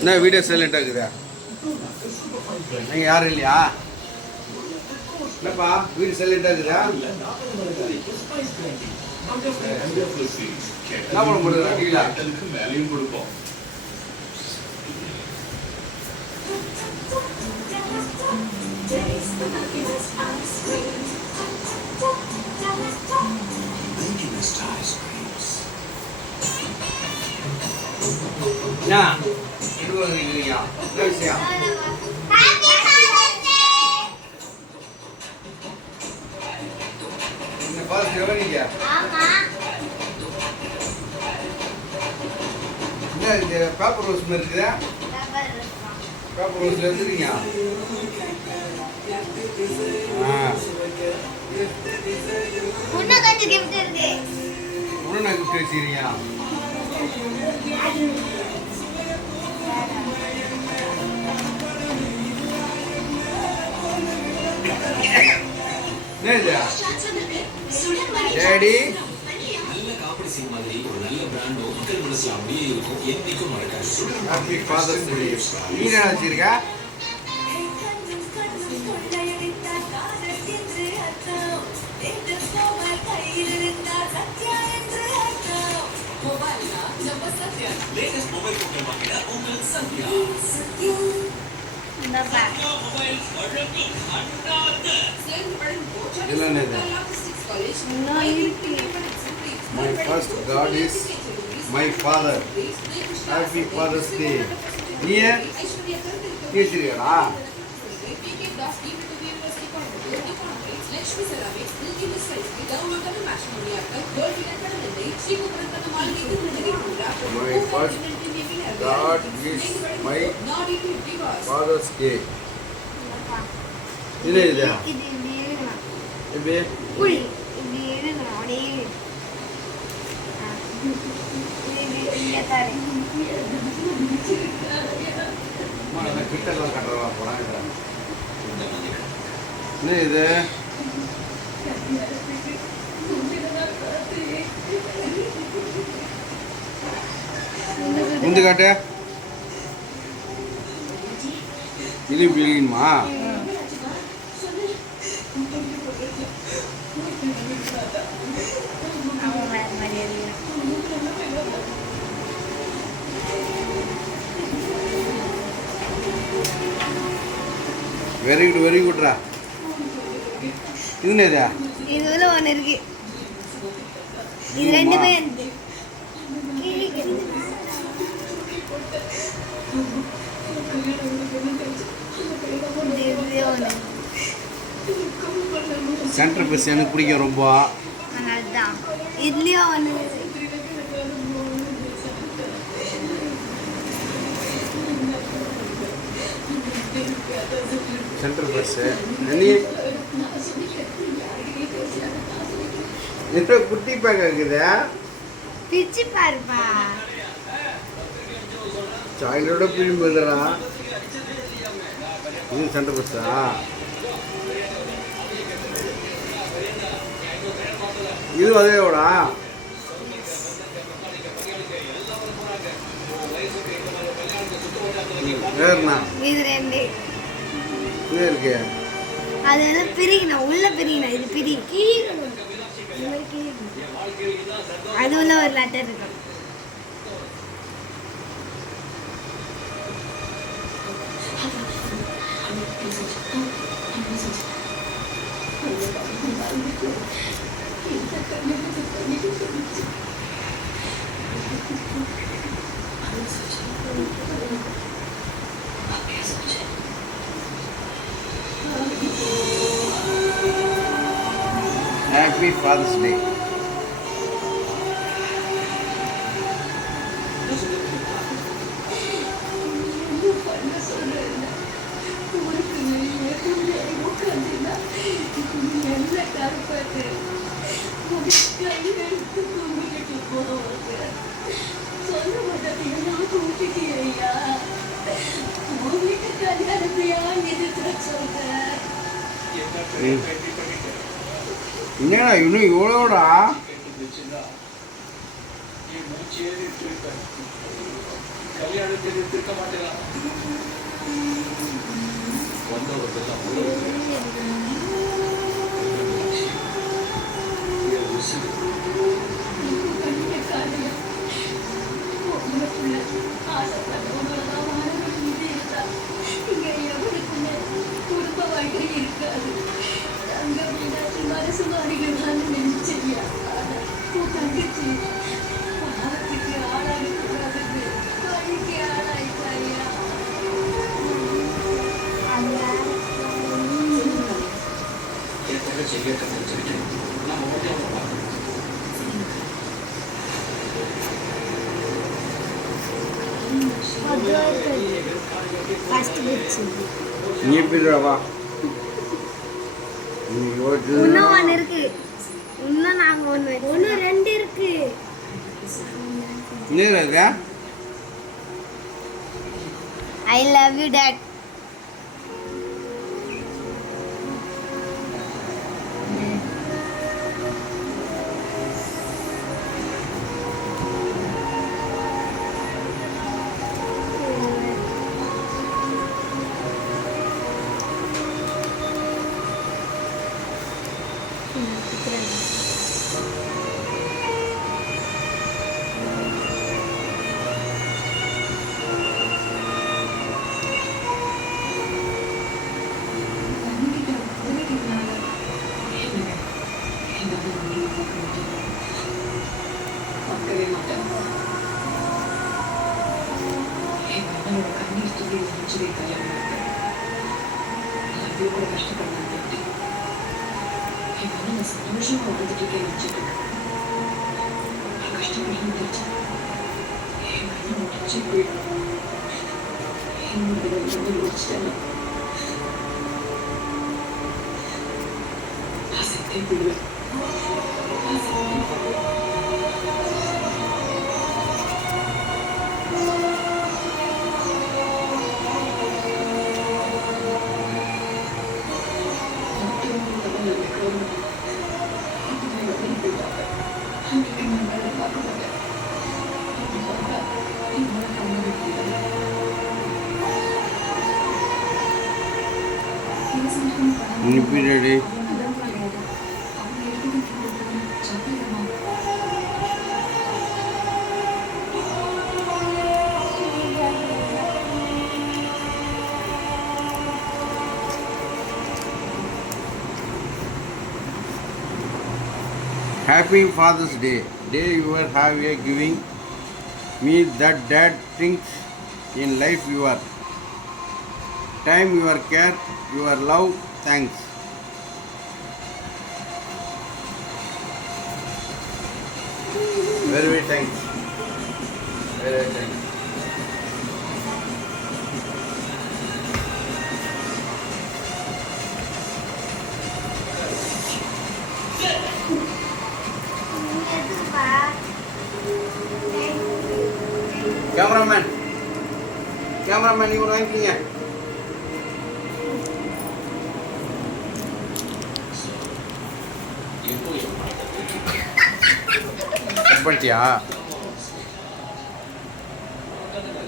என்ன video silent ஆகுதா? நீங்கள் யாரும் இல்லையா? என்னப்பா வீடு சைலண்ட் ஆகுதா? என்ன பண்ண முடியுது டிவியில்? வேலையும் கொடுப்போம். என்ன விஷயம்? இந்த பாஸ் எவனிங்க? என்ன இந்த பேப்பர் ரோஸ் மாதிரி இருக்குதா? பேப்பர் ரோஸ்ல எடுத்துறீங்க? உனக்கு கிஃப்ட் இருக்கு. உனக்கு கிஃப்ட் வச்சிருக்கீங்க? டேடி ஹாப்பி ஃபாதர்ஸ் டே. நீ என்ன வச்சிருக்க? My first God is my father. Happy Father's Day. நீயே கேச்சிருக்கா? My first God is my Father's Day. இது இது இது புளி இது இது நானே கிட்டெல்லாம் கட்டுறவா போறாங்க. என்ன இது? முந்து காட்டு. இது பிடிக்குமா? வெரி குட்ரா. இது என்னது? இதுல ஒன்னு இருக்கு. இது ரெண்டுமே இருக்கு. சென்டர் பீஸ் எனக்கு பிடிக்கும் ரொம்ப. அதான் இதுலயும் ஒன்னு சென்டர் பஸ் நீ எத்தனை குட்டி பேக் இருக்குது? பிச்சு பாருப்பா. சாக்லேட்டோட பிரியும் போதுடா. இது சென்டர் பஸ்ஸா? இது அதேவோடா? வேறுண்ணா இது ரெண்டு இது இருக்கு. அதெல்லாம் பிரிக்கணும், உள்ள பிரிக்கணும். இது பிரி அது உள்ள ஒரு லெட்டர் இருக்கும். Happy Father's Day. என்னடா இன்னும் எவ்வளோடா? கல்யாணத்தில் இருக்க மாட்டேன் வந்தவர்களெல்லாம் செய்ய கற்றுக்கிட்டேன் நம்ம மட்டும் அவங்க பார்க்கணும் ஃபர்ஸ்ட் பிச்சு நீ எப்படி வா இன்னும் ஒன்று இருக்கு இன்னும் நாங்கள் ஒன்று ரெண்டு இருக்கு நீர் இருக்கா ஐ லவ் யூ டாட் பார்க்கவே மாட்டேன் என் மகனோட கண்ணீர் துளி நினைச்சதே கல்யாணம் நான் அவ்வளோ கூட கஷ்டப்படாம என் மகனை சந்தோஷமா வாழ்ந்துட்டு இருக்கேன் நினைச்சிட்டு நான் கஷ்டப்படாம தெரிஞ்சேன் என் மகனை முடிச்சு போயிடும் என்னோட முடிச்சிட்டேன் நான் செத்தே போயிடுவேன் நிப்பி ready Happy Father's Day. Day you are have a giving me that dad thinks in life your time, your care, your love. Thanks. Very very thanks. Very very thanks. Cameraman, you ranking ya? எப்போ Kut பண்ணிட்டியா?